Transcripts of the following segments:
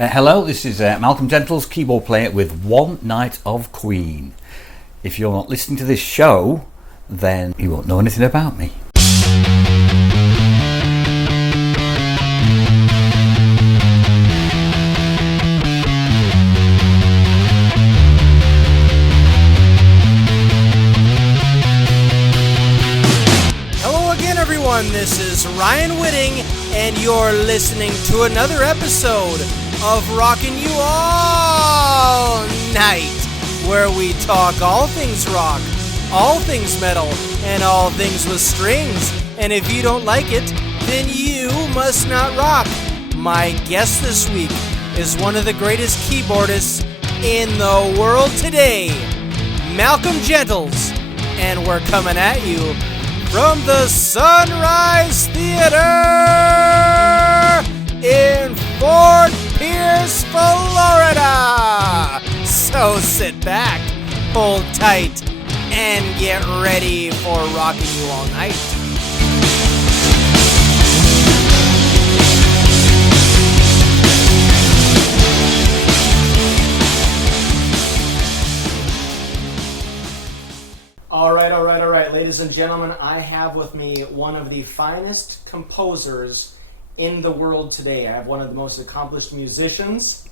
Hello, this is Malcolm Gentles, keyboard player with One Night of Queen. If you're not listening to this show, then you won't know anything about me. Hello again, everyone. This is Ryan Whitting, and you're listening to another episode of Rockin You All Night, where we talk all things rock, all things metal, and all things with strings. And if you don't like it, then you must not rock. My guest this week is one of the greatest keyboardists in the world today, Malcolm Gentles, and we're coming at you from the Sunrise Theater in Fort Pierce, Florida. So sit back, hold tight, and get ready for Rockin You All Night. All right, ladies and gentlemen, I have with me one of the finest composers in the world today. I have one of the most accomplished musicians,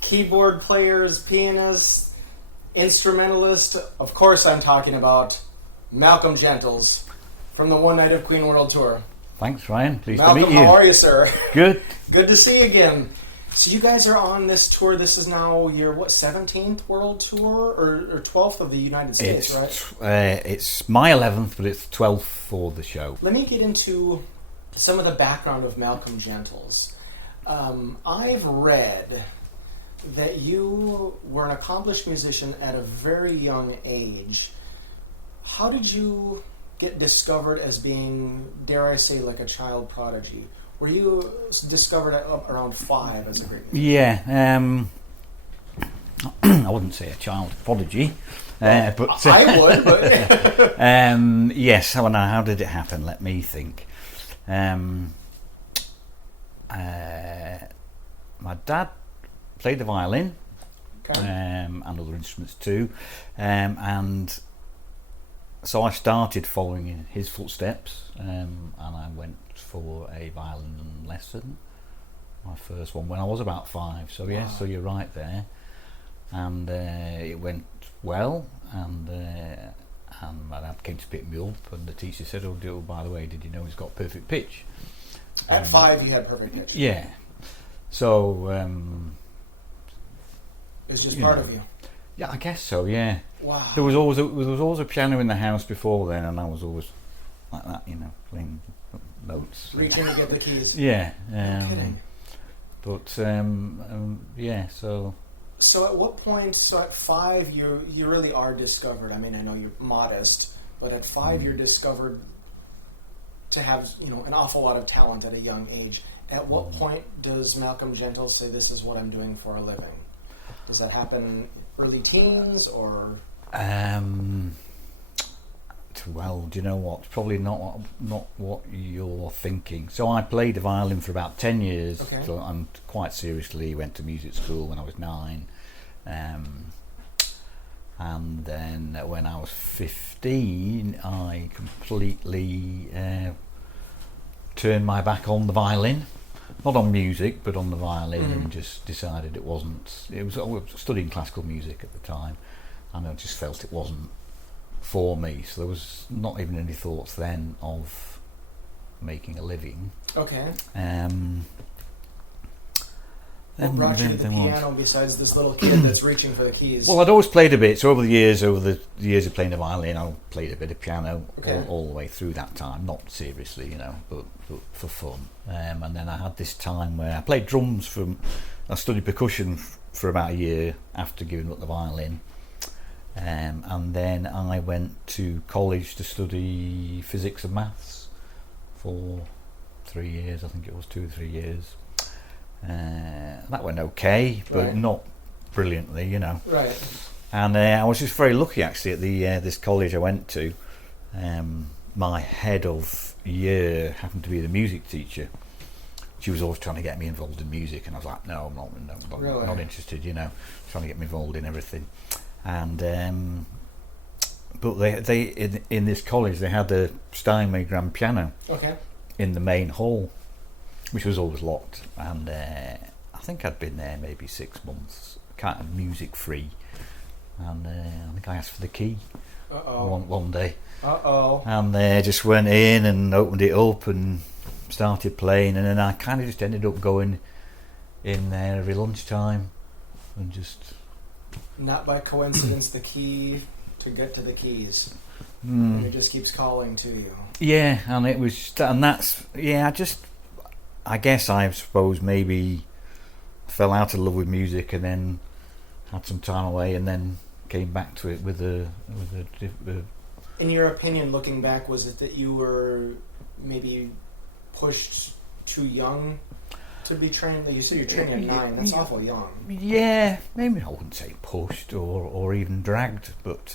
keyboard players, pianists, instrumentalist. Of course, I'm talking about Malcolm Gentles from the One Night of Queen World Tour. Thanks, Ryan. Pleased Malcolm, to meet you. how are you, sir? Good. Good to see you again. So you guys are on this tour. This is now your, 17th world tour or 12th of the United States, right? It's my 11th, but it's 12th for the show. Let me get into some of the background of Malcolm Gentles. I've read that you were an accomplished musician at a very young age. How did you get discovered as being, dare I say, like a child prodigy? Were you discovered at around 5 as a great musician? Yeah, I wouldn't say a child prodigy, but I would. But yes. How did it happen? Let me think. My dad played the violin, okay. and other instruments too, and so I started following in his footsteps, and I went for a violin lesson, my first one, when I was about 5. So yes, Wow. So you're right there, and it went well, and my dad came to pick me up, and the teacher said, "Oh, by the way, did you know he's got perfect pitch?" At 5, you had perfect pitch. Yeah. So It's just part of you. Yeah, I guess so. Yeah. Wow. There was always a piano in the house before then, and I was always like that, playing notes. Reaching to get the keys. Yeah. No kidding. But yeah. So at what point? So at 5, you really are discovered. I mean, I know you're modest, but at 5, you're discovered to have an awful lot of talent at a young age. At what point does Malcolm Gentles say, "This is what I'm doing for a living"? Does that happen early teens or? Well, do you know what? Probably not what you're thinking. So I played the violin for about 10 years. Okay. So I'm quite seriously went to music school when I was 9. And then when I was 15, I completely turned my back on the violin. Not on music, but on the violin, and just decided it wasn't. I was studying classical music at the time, and I just felt it wasn't for me. So there was not even any thoughts then of making a living. Okay. What brought you to the piano besides this little kid that's reaching for the keys? Well, I'd always played a bit. So over the years of playing the violin, I played a bit of piano all the way through that time. Not seriously, but for fun. And then I had this time where I played drums I studied percussion for about a year after giving up the violin. And then I went to college to study physics and maths for 3 years. I think it was 2 or 3 years. That went okay, but not brilliantly, Right. And I was just very lucky, actually, at this college I went to. My head of year happened to be the music teacher, she was always trying to get me involved in music, and I was like, no, I'm Really? not interested, trying to get me involved in everything. And but they in this college they had a Steinway grand piano in the main hall, which was always locked, and I think I'd been there maybe 6 months, kind of music free, and I think I asked for the key one day, and they just went in and opened it up and started playing, and then I kind of just ended up going in there every lunchtime and just... Not by coincidence the key to get to the keys. And it just keeps calling to you. Yeah, and it was, and that's, I guess I suppose maybe fell out of love with music and then had some time away and then came back to it with a In your opinion, looking back, was it that you were maybe pushed too young to be trained? You said you're training at 9. That's awful young. Yeah, maybe I wouldn't say pushed or even dragged, but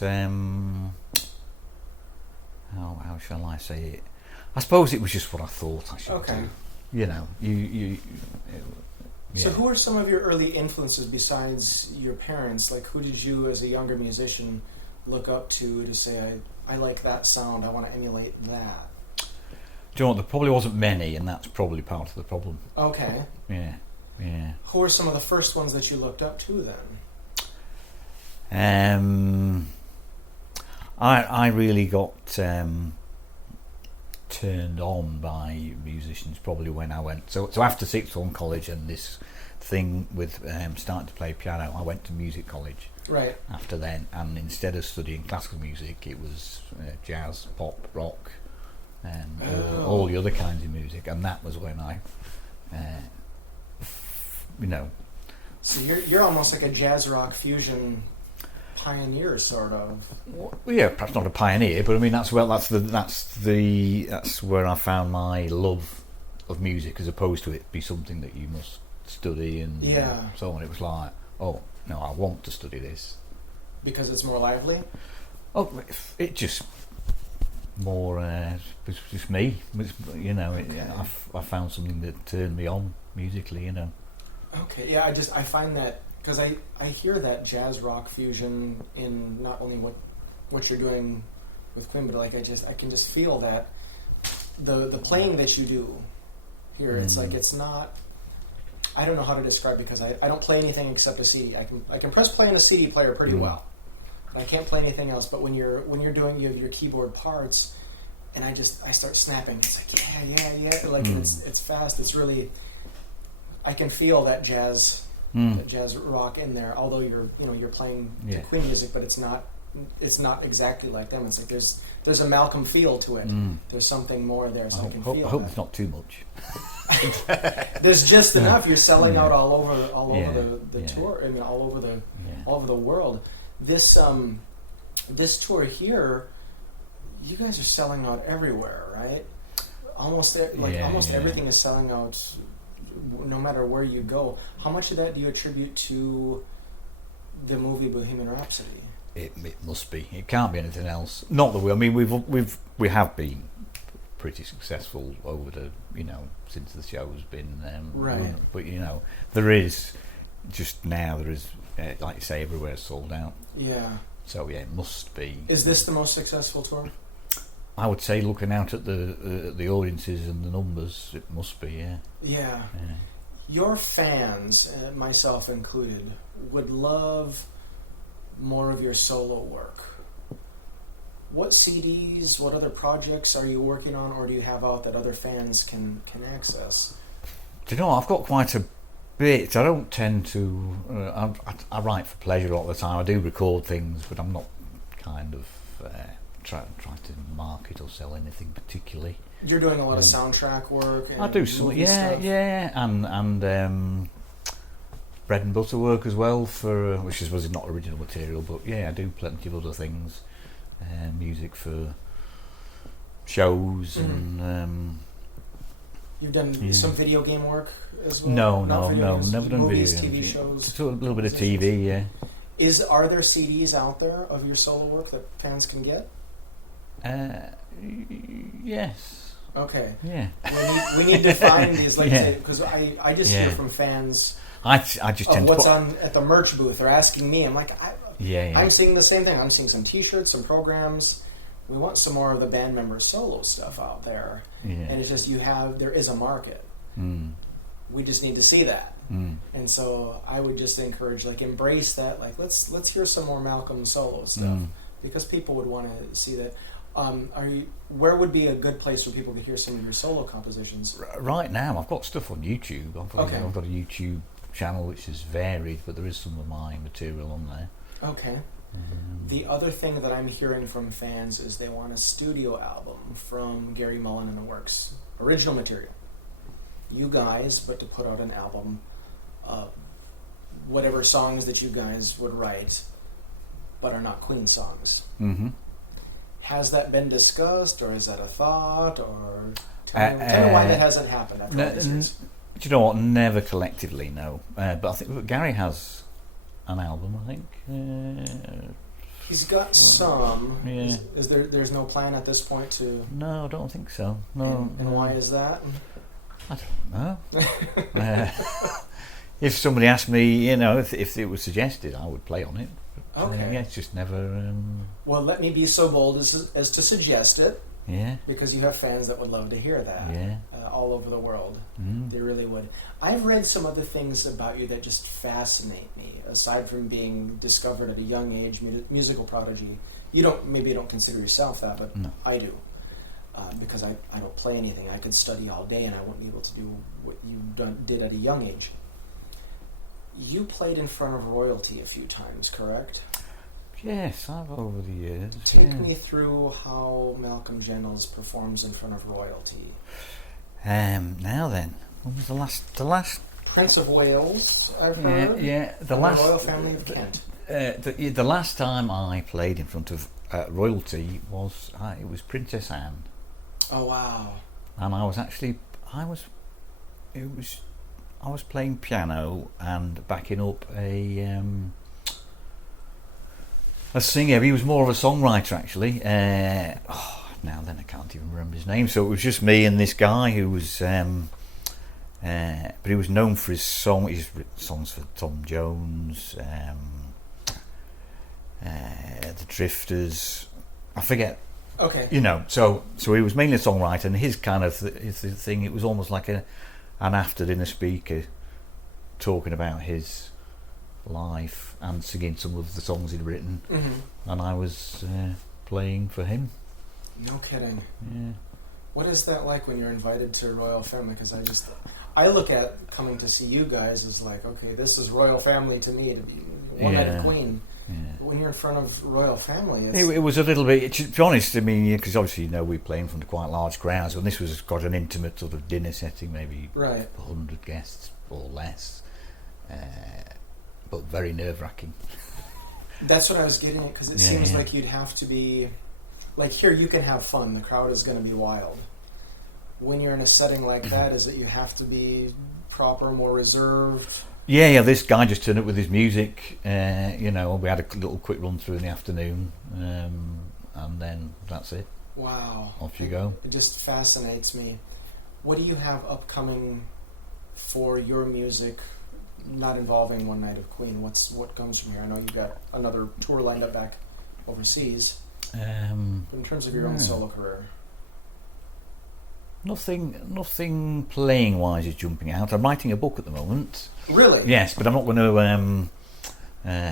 how shall I say it? I suppose it was just what I thought I should do. So who are some of your early influences besides your parents? Like, who did you, as a younger musician, look up to say, I like that sound, I want to emulate that? Do you know what, there probably wasn't many, and that's probably part of the problem. Okay. Yeah. Who are some of the first ones that you looked up to then? I really got turned on by musicians probably when I went. So after sixth form college and this thing with starting to play piano, I went to music college. Right. After then, and instead of studying classical music, it was jazz, pop, rock, and all the other kinds of music, and that was when I, So you're almost like a jazz rock fusion pioneer, sort of. Well, yeah, perhaps not a pioneer, but I mean that's where I found my love of music, as opposed to it be something that you must study and so on. It was like, oh no, I want to study this because it's more lively. Oh, it just more was just me. I found something that turned me on musically. Okay, yeah, I find that because I hear that jazz rock fusion in not only what you're doing with Queen, but like I can just feel that the playing that you do here. It's like it's not. I don't know how to describe it because I don't play anything except a CD. I can press play on a CD player pretty well. I can't play anything else. But when you're doing your keyboard parts, and I start snapping. It's like yeah. Like it's fast. It's really. I can feel that jazz rock in there. Although you're playing Queen music, but it's not exactly like them. It's like there's a Malcolm feel to it. There's something more there, so I can feel. I hope it's not too much. There's just enough. You're selling out all over the tour. I mean, all over the world. This tour here, you guys are selling out everywhere, right? Almost everything is selling out, no matter where you go. How much of that do you attribute to the movie Bohemian Rhapsody? It must be. It can't be anything else. Not that we have been pretty successful over the since the show's been right. But there is like you say, everywhere sold out. Yeah. So yeah, it must be. Is this the most successful tour? I would say, looking out at the audiences and the numbers, it must be. Yeah. Your fans, myself included, would love more of your solo work. What CDs, what other projects are you working on, or do you have out that other fans can access? Do you know, I've got quite a bit. I don't tend to... I write for pleasure all the time. I do record things, but I'm not kind of trying to market or sell anything particularly. You're doing a lot of soundtrack work. And I do some, and bread and butter work as well for which was not original material, but I do plenty of other things, music for shows and. You've done some video game work as well. No, never done movies, video TV shows. Just a little bit of TV, Are there CDs out there of your solo work that fans can get? Yes. Okay. Yeah. We need to find these, like, Yeah. because I just hear from fans I just of tend what's to put, on at the merch booth. They're asking me. I'm like, yeah. I'm seeing the same thing. I'm seeing some T-shirts, some programs. We want some more of the band members' solo stuff out there. Yeah. And it's just there is a market. Mm. We just need to see that. Mm. And so I would just encourage, like, embrace that. Like, let's hear some more Malcolm solo stuff because people would want to see that. Where would be a good place for people to hear some of your solo compositions? Right now, I've got stuff on YouTube. I've got a YouTube channel which is varied, but there is some of my material on there. Okay. The other thing that I'm hearing from fans is they want a studio album from Gary Mullen and The Works. Original material. You guys, but to put out an album of whatever songs that you guys would write, but are not Queen songs. Mm-hmm. Has that been discussed, or is that a thought, or tell me why that hasn't happened after all these years? Do you know what? Never collectively, no. But I think Gary has an album, I think. He's got some. Yeah. Is there's no plan at this point to... No, I don't think so. No. And why is that? I don't know. If somebody asked me, if it was suggested, I would play on it. But, okay. It's just never... Well, let me be so bold as to suggest it. Yeah. Because you have fans that would love to hear that. Yeah. All over the world. Mm. They really would. I've read some other things about you that just fascinate me. Aside from being discovered at a young age, musical prodigy. Maybe you don't consider yourself that, but No. I do. Because I don't play anything. I could study all day and I wouldn't be able to do what you did at a young age. You played in front of royalty a few times, correct? Yes, I've over the years. Take me through how Malcolm Jennels performs in front of royalty. Now then, what was the last? Prince of Wales, I've heard. Yeah, the Royal Family of Kent. The last time I played in front of royalty was Princess Anne. Oh wow! And I was playing piano and backing up a singer. He was more of a songwriter actually. Now then I can't even remember his name. So it was just me and this guy who was, but he was known for his He's written songs for Tom Jones, the Drifters. I forget. Okay. So he was mainly a songwriter, and his kind of his thing. It was almost like an after dinner speaker talking about his life and singing some of the songs he'd written, and I was playing for him. No kidding. Yeah. What is that like when you're invited to Royal Family? Because I look at coming to see you guys as like, okay, this is Royal Family to me, to be one night of Queen. Yeah. When you're in front of Royal Family, it was a little bit. To be honest, I mean, because obviously we play in front of quite large crowds, and this was quite an intimate sort of dinner setting, maybe 100 guests or less, but very nerve-wracking. That's what I was getting at, because it seems like you'd have to be like, here you can have fun, the crowd is going to be wild. When you're in a setting like that, is that you have to be proper, more reserved? Yeah, this guy just turned up with his music. We had a little quick run through in the afternoon, and then that's it. Wow. Off you go. It just fascinates me. What do you have upcoming for your music, not involving One Night of Queen? What comes from here? I know you've got another tour lined up back overseas. But in terms of your own solo career? Nothing playing-wise is jumping out. I'm writing a book at the moment. Really? Yes, but I'm not going to... We're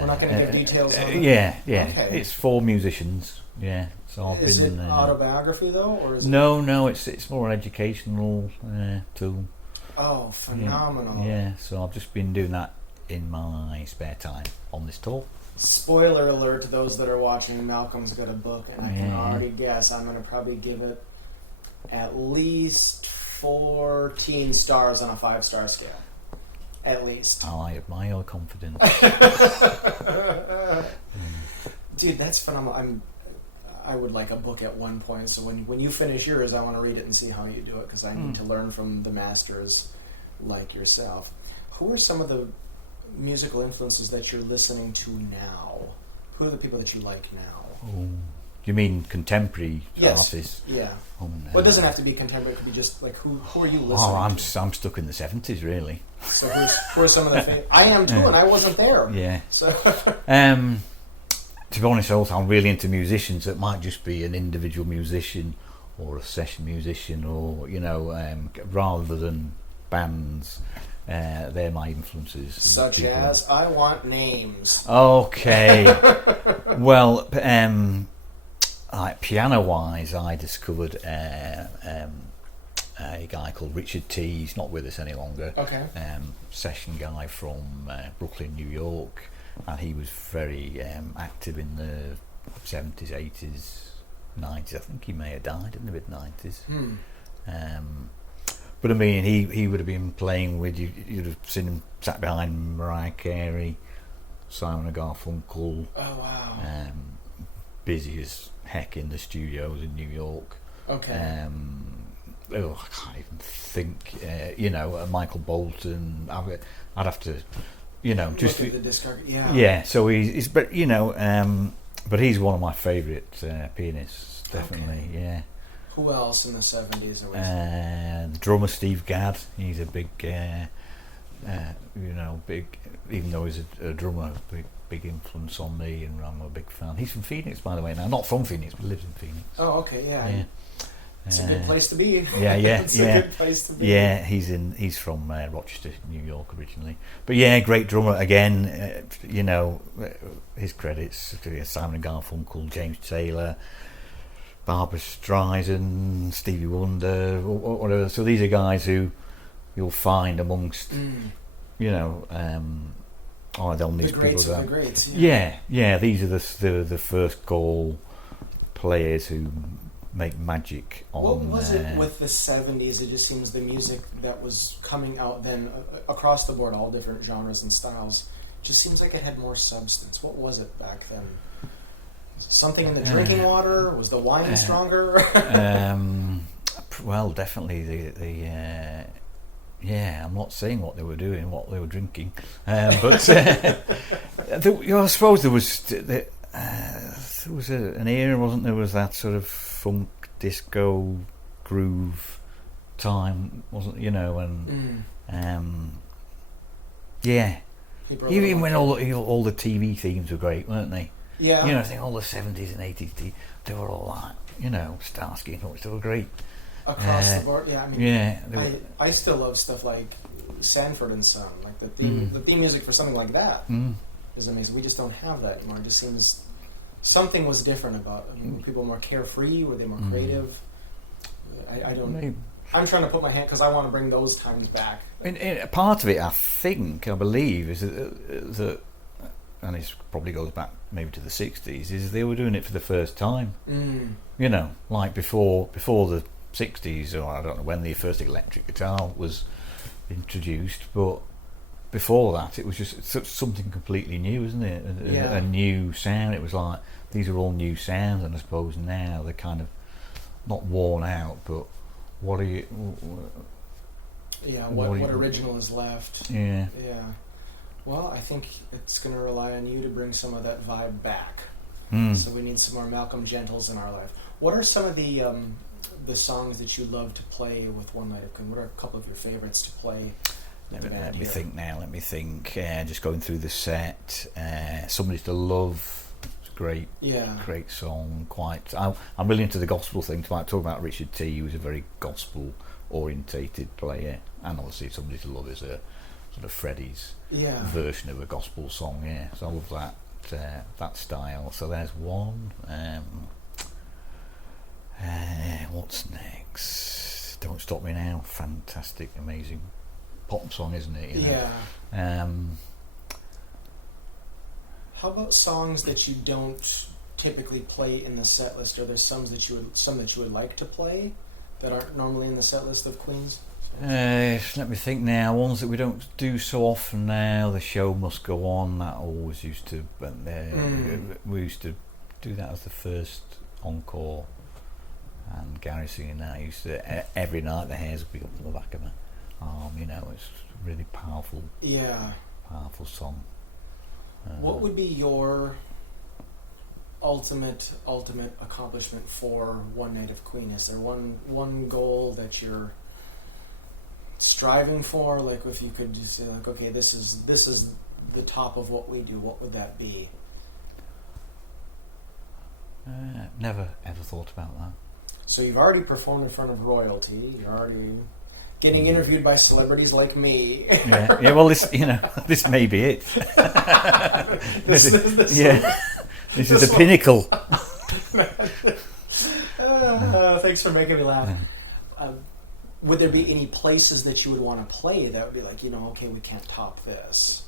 not going to give details on it? Yeah. Okay. It's for musicians. Yeah. So I've is been... it autobiography, though? Or is No, it's more an educational tool. Oh, phenomenal. Yeah, so I've just been doing that in my spare time on this tour. Spoiler alert to those that are watching, Malcolm's got a book, and I can already guess I'm going to probably give it at least 14 stars on a 5-star scale. At least. I admire your confidence. Dude, that's phenomenal. I would like a book at one point, so when you finish yours, I want to read it and see how you do it, because I need to learn from the masters like yourself. Who are some of the musical influences that you're listening to now? Who are the people that you like now? Oh, You mean contemporary Yes. artists? Yeah. Oh, no. Well, it doesn't have to be contemporary. It could be just like who are you listening to? I'm stuck in the 70s, really. So who are some of the favorites? I am too, and I wasn't there. Yeah. So to be honest, also, I'm really into musicians that might just be an individual musician or a session musician, or rather than bands. They're my influences. Such as, I want names. Okay. Well, like piano-wise, I discovered a guy called Richard T. He's not with us any longer. Okay. Session guy from Brooklyn, New York, and he was very active in the 70s, 80s, 90s. I think he may have died in the mid-90s. But I mean, he would have been playing with you. You'd have seen him sat behind Mariah Carey, Simon and Garfunkel. Oh wow! Busy as heck in the studios in New York. Okay. I can't even think. Michael Bolton. I'd have to, just look at the discography. Yeah. Yeah. So he's but he's one of my favourite pianists. Definitely. Okay. Yeah. Who else in the 70s? The drummer Steve Gadd. He's a big, big. Even though he's a drummer, big influence on me, and I'm a big fan. He's from Phoenix, by the way. Now, not from Phoenix, but lives in Phoenix. Oh, okay, yeah. It's a good place to be. Yeah, it's a good place to be. Yeah, he's from Rochester, New York originally. But yeah, great drummer again. His credits: Simon and Garfunkel, James Taylor, Barbra Streisand, Stevie Wonder, or whatever. So these are guys who you'll find amongst, they'll these the greats people of the greats. Yeah. These are the first call players who make magic on. What was it with the 70s? It just seems the music that was coming out then across the board, all different genres and styles, just seems like it had more substance. What was it back then? Something in the drinking water? Was the wine stronger? Well, definitely I'm not saying what they were doing, what they were drinking, but I suppose there was an era, wasn't there? Was that sort of funk disco groove time, wasn't even when all the TV themes were great, weren't they? Yeah. I think all the 70s and 80s, they were all like, Starsky and Hutch, they were great. Across the board, yeah. I mean, I still love stuff like Sanford and Son, like the theme music for something like that is amazing. We just don't have that anymore. It just seems something was different about it. I mean, were people more carefree? Were they more creative? I don't know. I'm trying to put my hand, because I want to bring those times back. Part of it, I believe, is that and it probably goes back maybe to the 60s, is they were doing it for the first time. Like before the 60s, or I don't know when the first electric guitar was introduced, but before that it was just something completely new, isn't it? A new sound. It was like, these are all new sounds, and I suppose now they're kind of not worn out, but what original is left? Yeah. Well, I think it's going to rely on you to bring some of that vibe back. So we need some more Malcolm Gentles in our life. What are some of the songs that you love to play with One Night of Queen? What are a couple of your favorites to play? Let me think. Just going through the set. Somebody's to Love. It's a great song. I'm really into the gospel thing. Talk about Richard T, who's a very gospel orientated player, and obviously Somebody to Love is a sort of Freddie's version of a gospel song. So I love that style. So there's one. What's next? Don't Stop Me Now. Fantastic, amazing pop song, isn't it? How about songs that you don't typically play in the set list? Are there some that you would like to play that aren't normally in the set list of Queen's? Let me think now. Ones that we don't do so often now. The Show Must Go On. That always used to. We used to do that as the first encore. And Gary singing that. Used to every night. The hairs would be up the back of my arm. It's a really powerful. Powerful song. What would be your ultimate accomplishment for One Night of Queen? Is there one goal that you're striving for? Like, if you could just say, like, okay, this is the top of what we do, what would that be? Never ever thought about that. So you've already performed in front of royalty. You're already getting interviewed by celebrities like me. Yeah. Well, this may be it. This is the pinnacle. Thanks for making me laugh. Would there be any places that you would want to play that would be like, okay, we can't top this?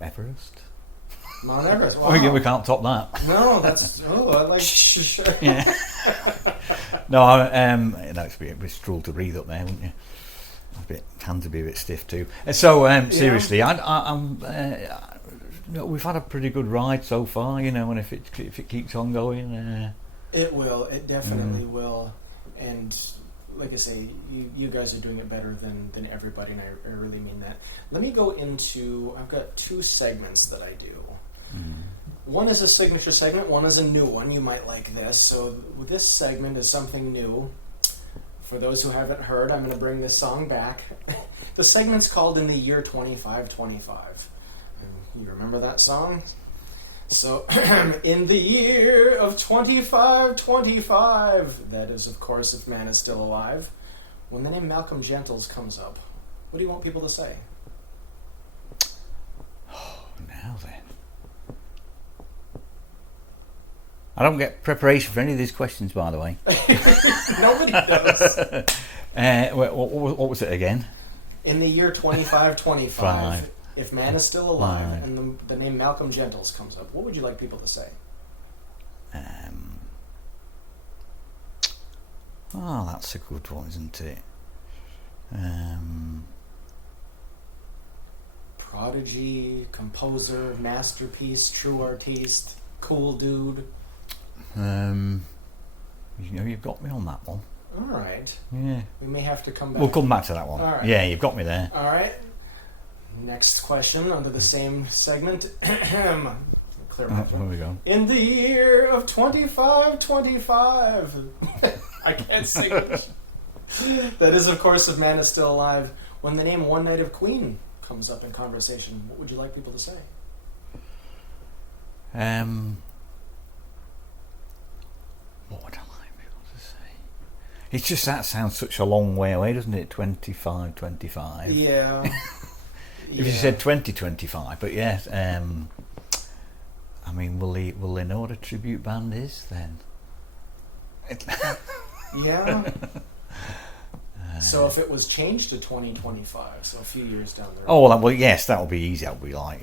Everest. Mount Everest. Wow. We can't top that. No, that's. Oh, I like. Sure. Yeah. No, it's a bit drool to breathe up there, wouldn't you? Hands would be a bit stiff too. So seriously, I'm. We've had a pretty good ride so far, and if it keeps on going, it will. It definitely will. And like I say, you guys are doing it better than everybody, and I really mean that. Let me go into. I've got 2 segments that I do. One is a signature segment, one is a new one. You might like this. So this segment is something new. For those who haven't heard, I'm going to bring this song back. The segment's called In the Year 2525. You remember that song? So, in the year of 2525, that is, of course, if man is still alive, when the name Malcolm Gentles comes up, what do you want people to say? Oh, now then. I don't get preparation for any of these questions, by the way. Nobody does. What was it again? In the year 2525, if man is still alive and the name Malcolm Gentles comes up, what would you like people to say? That's a good one, isn't it? Prodigy, composer, masterpiece, true artiste, cool dude. You've got me on that one. All right. Yeah. We may have to come back. We'll come back to that one. All right. Yeah, you've got me there. All right. Next question under the same segment. Clear my throat. Here we go. In the year of 2525. I can't sing it. That is, of course, if man is still alive. When the name One Night of Queen comes up in conversation, what would you like people to say? What would I like people to say? It's just that sounds such a long way away, doesn't it? 25. Yeah. If you said 2025, but yes, I mean, will they know what a tribute band is then? Yeah. So if it was changed to 2025, so a few years down the road. Oh, well, yes, that would be easy. That would be like,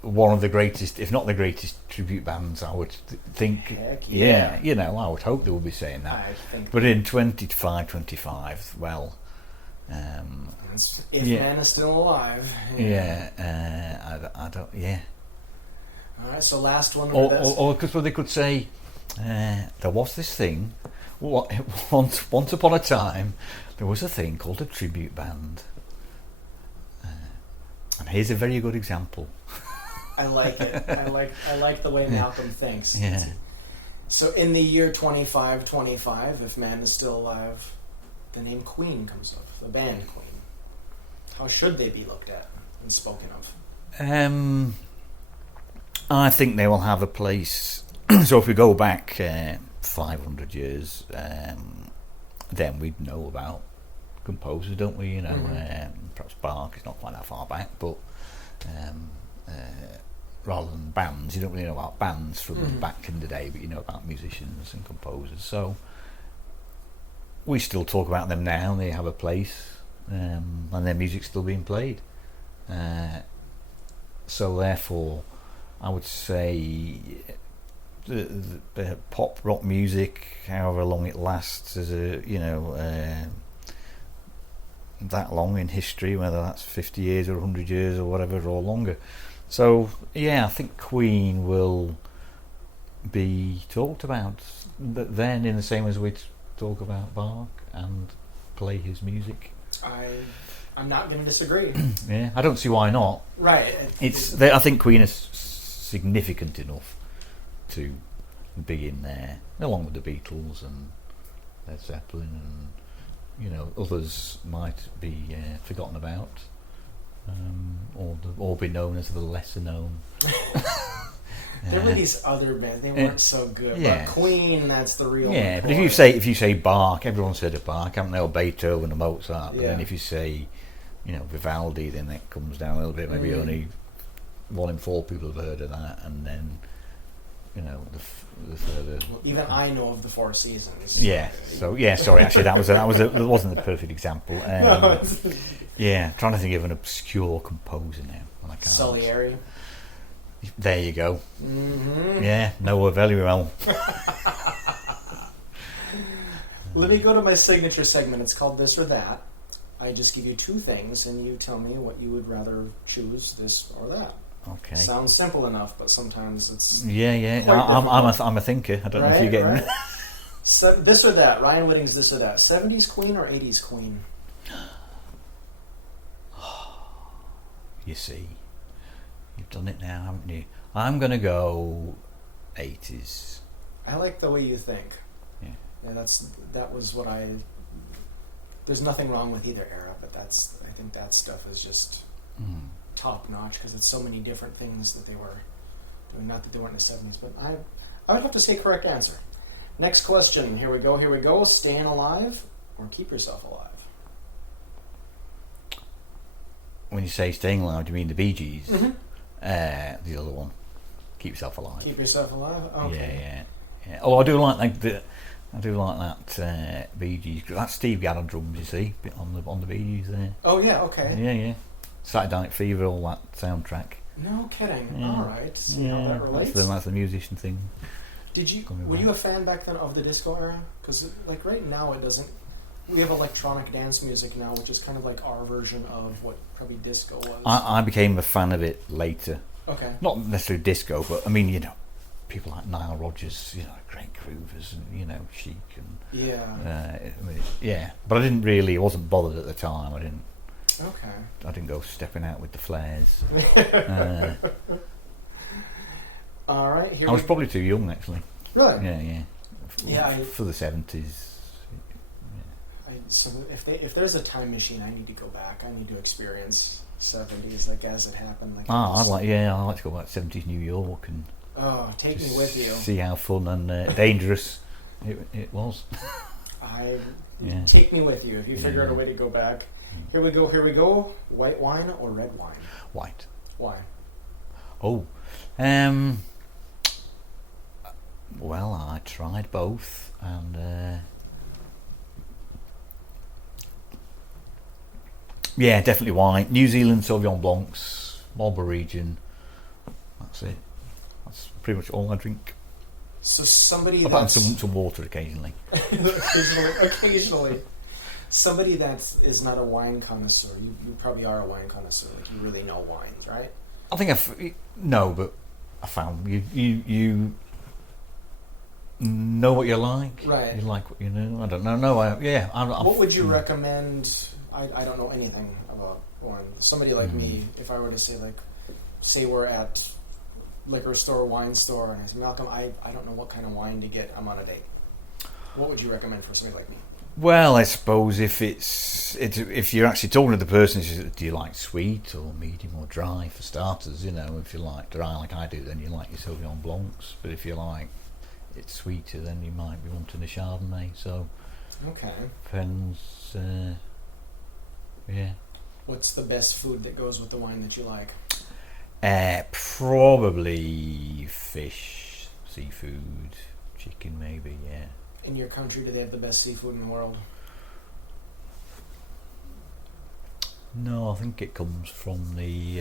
one of the greatest, if not the greatest, tribute bands. I would think. Heck yeah. I would hope they would be saying that. I think. But in 25, well. If man is still alive. Yeah. I don't. Yeah. All right. So last one. Or because they could say, there was this thing. Once upon a time, there was a thing called a tribute band, and here's a very good example. I like it. I like the way Malcolm thinks. Yeah. So in the year 2525, if man is still alive, the name Queen comes up. The band Queen. How should they be looked at and spoken of? I think they will have a place. So if we go back 500 years, then we'd know about composers, don't we? Perhaps Bach is not quite that far back, but rather than bands, you don't really know about bands from back in the day, but you know about musicians and composers. So we still talk about them now. They have a place, and their music's still being played. So therefore, I would say the pop rock music, however long it lasts, is that long in history, whether that's 50 years or 100 years or whatever, or longer. So yeah, I think Queen will be talked about, but then in the same as we talk about Bach and play his music. I'm not going to disagree. Yeah, I don't see why not. Right. I think Queen is significant enough to be in there, along with the Beatles and Led Zeppelin, and others might be forgotten about, or be known as the lesser known. There were these other bands; they weren't so good. Yeah. But Queen, that's the real. Yeah, but McCoy. if you say Bach, everyone's heard of Bach, haven't they? Or Beethoven and Mozart. But then if you say, Vivaldi, then that comes down a little bit. Maybe only 1 in 4 people have heard of that, and then the further. Well, even I know of the Four Seasons. Yeah. So sorry. Actually, that wasn't the perfect example. Yeah, trying to think of an obscure composer now, and I can't. Salieri. There you go. Mm-hmm. Yeah, know her very well. Let me go to my signature segment. It's called This or That. I just give you 2 things, and you tell me what you would rather choose, this or that. Okay. Sounds simple enough, but sometimes it's I'm a thinker. I don't know if you're getting it. So, this or that. Ryan Whitting's This or That. 70s Queen or 80s Queen? You see, you've done it now, haven't you? I'm going to go 80s. I like the way you think. Yeah. And that was what I. There's nothing wrong with either era, but I think that stuff is just top notch because it's so many different things that they were doing. Not that they weren't in the 70s, but I would have to say correct answer. Next question. Here we go. Staying alive or keep yourself alive? When you say staying alive, do you mean the Bee Gees? Mm-hmm. The other one, keep yourself alive. Keep yourself alive. Okay. Yeah. Oh, I do like that Bee Gees. That's Steve Gadd on drums, you see, on the Bee Gees there. Oh yeah. Okay. Yeah. Saturday Night Fever, all that soundtrack. No kidding. Yeah. All right. See how that relates. That's the musician thing. Were you a fan back then of the disco era? Because like right now it doesn't. We have electronic dance music now, which is kind of like our version of what probably disco was. I became a fan of it later. Okay. Not necessarily disco, but I mean, people like Nile Rodgers, great groovers, and Chic, and But I wasn't bothered at the time. I didn't go stepping out with the flares. All right. I was probably too young, actually. Really? Yeah. For the 70s. So if there's a time machine, I need to go back. I need to experience 70s like as it happened. I'd like to go back to 70s New York and take me with you. See how fun and dangerous it was. Take me with you if you figure out a way to go back. Here we go. White wine or red wine? White. Why? Oh, well, I tried both, and definitely white. New Zealand Sauvignon Blancs, Marlborough region. That's it. That's pretty much all I drink. So somebody that's some water occasionally. occasionally. Somebody that is not a wine connoisseur. You probably are a wine connoisseur. Like you really know wines, right? I think but I found you know what you like. Right. You like what you know. I don't know. No. What would you recommend? I don't know anything about wine. Somebody like me, if I were to say we're at liquor store, wine store, and I say, Malcolm, I don't know what kind of wine to get. I'm on a date. What would you recommend for somebody like me? Well, I suppose if you're actually talking to the person, do you like sweet or medium or dry for starters? If you like dry like I do, then you like your Sauvignon Blancs. But if you like it sweeter, then you might be wanting a Chardonnay. So, depends. What's the best food that goes with the wine that you like? Probably fish, seafood, chicken, maybe. Yeah. In your country, do they have the best seafood in the world? No, I think it comes from the.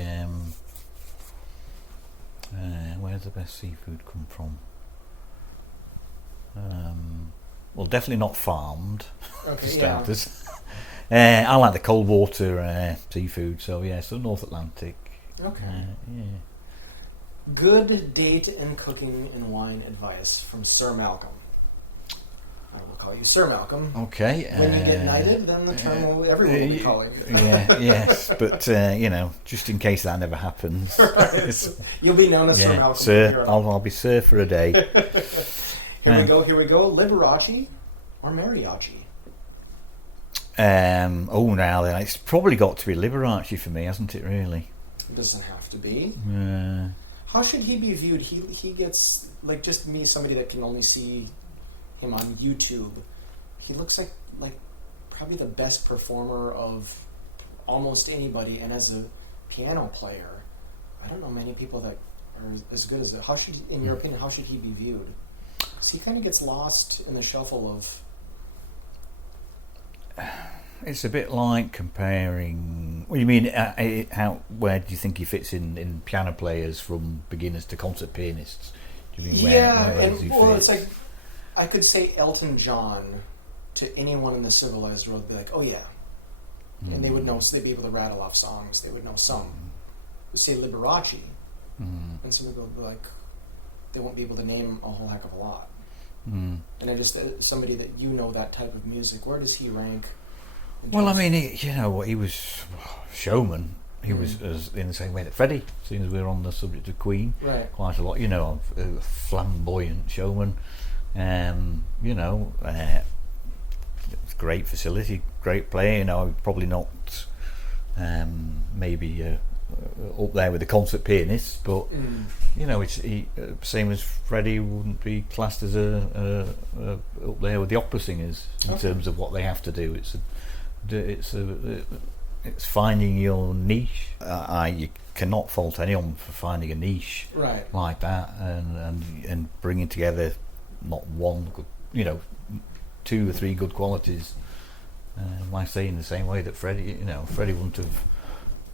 Where's the best seafood come from? Well, definitely not farmed. Okay, for starters. I like the cold water seafood, so North Atlantic. Okay. Good date and cooking and wine advice from Sir Malcolm. I will call you Sir Malcolm. Okay. When you get knighted, then the term will everyone will be calling you. Yes, but just in case that never happens, right. You'll be known as Sir Malcolm. Sir, I'll be Sir for a day. Here we go. Liberace or Mariachi? Now then, it's probably got to be Liberace for me, hasn't it? Really? It doesn't have to be. How should he be viewed? He gets, like, just me, somebody that can only see him on YouTube. He looks like probably the best performer of almost anybody, and as a piano player, I don't know many people that are as good as it. How should, in your opinion, how should he be viewed? Because he kind of gets lost in the shuffle of. It's a bit like comparing. What do you mean? Where do you think he fits in piano players from beginners to concert pianists? Do you mean where does he fit? It's like I could say Elton John to anyone in the civilized world, be like, oh yeah, and they would know. So they'd be able to rattle off songs. They would know some. You say Liberace, and some people would be like, they won't be able to name a whole heck of a lot. And I just somebody that that type of music. Where does he rank? Well, I mean, he was showman. He was in the same way that Freddie, seeing as we're on the subject of Queen, right. Quite a lot. A flamboyant showman. Great facility, great player. Probably not maybe up there with the concert pianists, but same as Freddie wouldn't be classed as up there with the opera singers in terms of what they have to do. It's finding your niche. You cannot fault anyone for finding a niche like that and bringing together not one good, 2 or 3 good qualities. I say in the same way that Freddie wouldn't have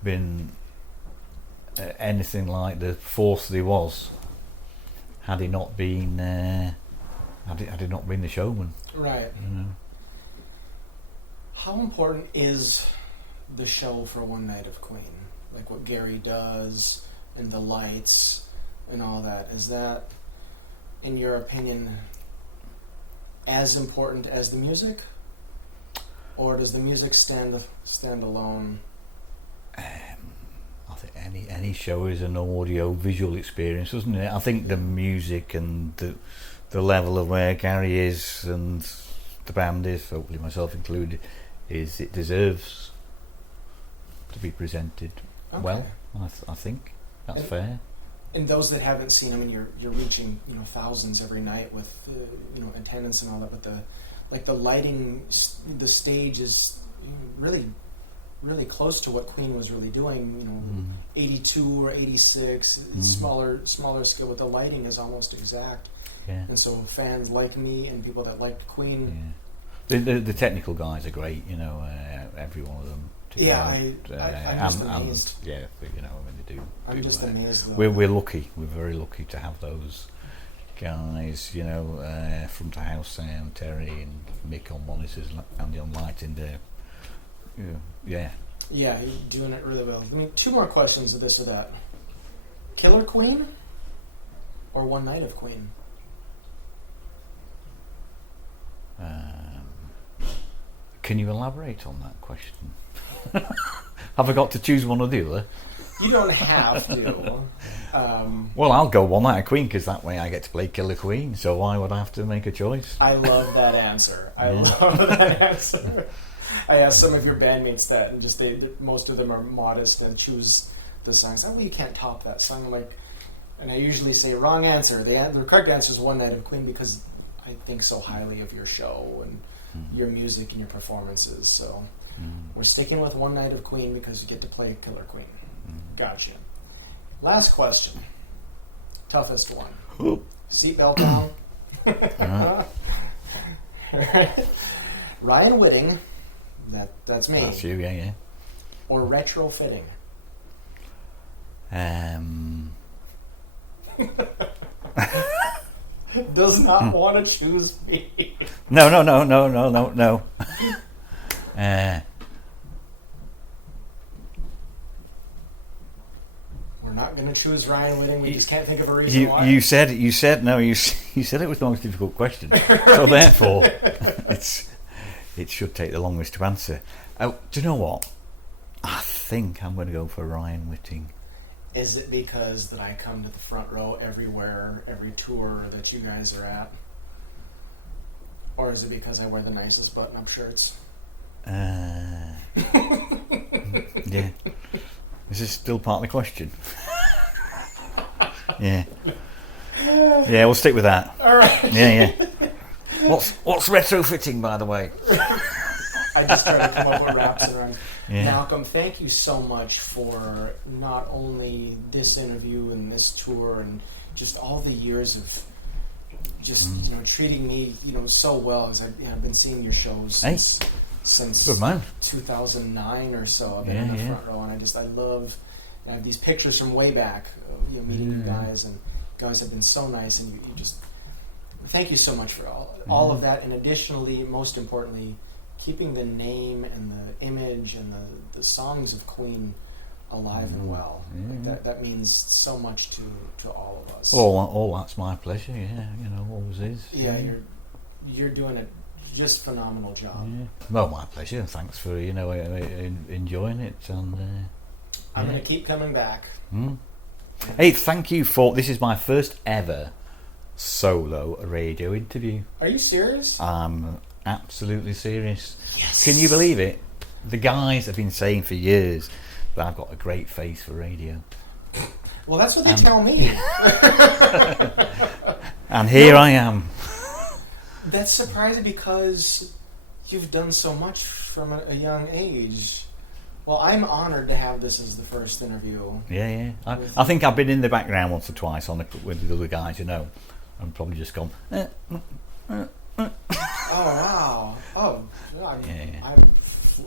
been anything like the force that he was had he not been had he not been the showman. Right. How important is the show for one night of Queen? Like what Gary does and the lights and all that. Is that, in your opinion, as important as the music? Or does the music stand alone? I think any show is an audio visual experience, doesn't it? I think the music and the level of where Gary is and the band is, hopefully myself included, is it deserves to be presented well. I think that's fair. And those that haven't seen, I mean, you're reaching thousands every night with attendance and all that, but the lighting, the stage is really really close to what Queen was really doing. 82 or 86, smaller scale, but the lighting is almost exact. Yeah. And so fans like me and people that liked Queen. Yeah. The technical guys are great. Every one of them. I'm just amazed. They do. I'm just amazed. We're lucky. We're very lucky to have those guys. Front of house sound, Terry and Mick on monitors, Andy on lighting there. Yeah, you're doing it really well. I mean, 2 more questions of this or that. Killer Queen or One Night of Queen? Can you elaborate on that question? Have I got to choose one or the other? You don't have to. Well, I'll go One Night of Queen because that way I get to play Killer Queen. So why would I have to make a choice? I love that answer. I love that answer. I asked some of your bandmates that, and just most of them are modest and choose the songs. Oh, well, you can't top that song. I'm like, and I usually say wrong answer. The correct answer is One Night of Queen because I think so highly of your show and your music and your performances. So we're sticking with One Night of Queen because you get to play Killer Queen. Gotcha. Last question. Toughest one. Seatbelt down. R.Y.A.N Whitting. That's me. That's you, yeah. Or retrofitting. Does not want to choose me. No. We're not going to choose Ryan Whitting. We just can't think of a reason why. You said it was the most difficult question. So therefore, it should take the longest to answer. Do you know what? I think I'm going to go for Ryan Whitting. Is it because that I come to the front row everywhere, every tour that you guys are at? Or is it because I wear the nicest button-up shirts? Yeah. Is this still part of the question? Yeah. Yeah, we'll stick with that. All right. Yeah. What's retrofitting, by the way? I just tried to come up with raps around. Yeah. Malcolm, thank you so much for not only this interview and this tour and just all the years of just treating me so well. As I've been seeing your shows since good man. 2009 or so. I've been in the front row, and I have these pictures from way back, meeting you guys, and you guys have been so nice, and you just thank you so much for all of that, and additionally, most importantly, keeping the name and the image and the songs of Queen alive and well. That means so much to all of us. Oh, that's my pleasure. Yeah, always is. Yeah, you're doing a just phenomenal job. Yeah. Well, my pleasure. Thanks for enjoying it, and I'm going to keep coming back. Hey, thank you for this. Is my first ever solo radio interview. Are you serious? I'm absolutely serious. Yes. Can you believe it? The guys have been saying for years that I've got a great face for radio. Well, that's what they tell me. And here I am. That's surprising because you've done so much from a young age. Well, I'm honored to have this as the first interview. Yeah. I think I've been in the background once or twice with the other guys, and probably just gone. Oh wow! Oh, yeah.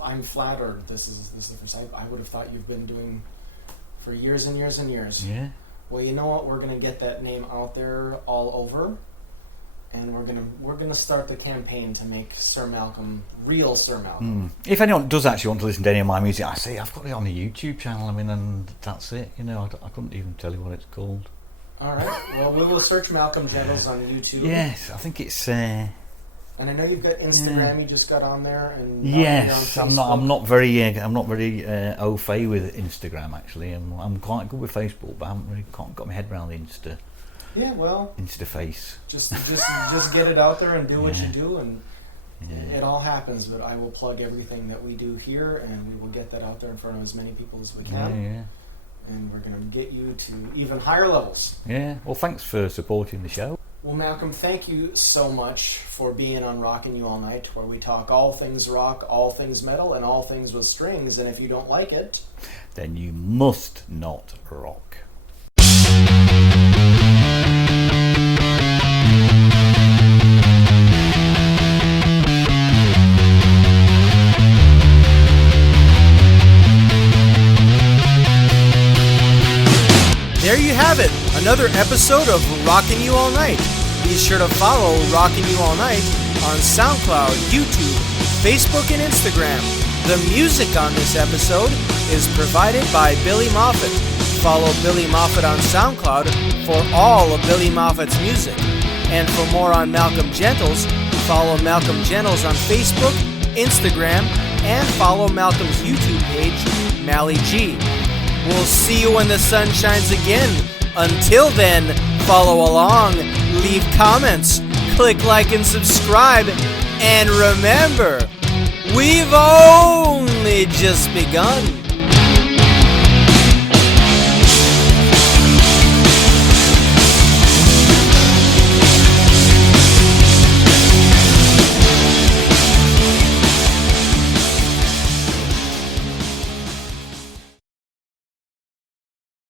I'm flattered. This is the first. I would have thought you've been doing for years and years and years. Yeah. Well, you know what? We're gonna get that name out there all over, and we're gonna start the campaign to make Sir Malcolm real Sir Malcolm. If anyone does actually want to listen to any of my music, I say I've got it on the YouTube channel. and that's it. I couldn't even tell you what it's called. All right. Well, we will search Malcolm Gentles on YouTube. Yes, I think it's. And I know you've got Instagram. You just got on there, and yes, on I'm not very au fait with Instagram actually. I'm quite good with Facebook, but I haven't really got my head around Insta. Yeah, well, Instaface. Just get it out there and do what you do, and it all happens. But I will plug everything that we do here, and we will get that out there in front of as many people as we can. Yeah. And we're going to get you to even higher levels. Yeah. Well, thanks for supporting the show. Well, Malcolm, thank you so much for being on Rockin You All Night, where we talk all things rock, all things metal, and all things with strings. And if you don't like it, then you must not rock. There you have it, another episode of Rockin You All Night. Be sure to follow Rockin You All Night on SoundCloud, YouTube, Facebook, and Instagram. The music on this episode is provided by Billy Moffat. Follow Billy Moffat on SoundCloud for all of Billy Moffat's music. And for more on Malcolm Gentles, follow Malcolm Gentles on Facebook, Instagram, and follow Malcolm's YouTube page, Mally G. We'll see you when the sun shines again. Until then, follow along, leave comments, click like and subscribe, and remember, we've only just begun.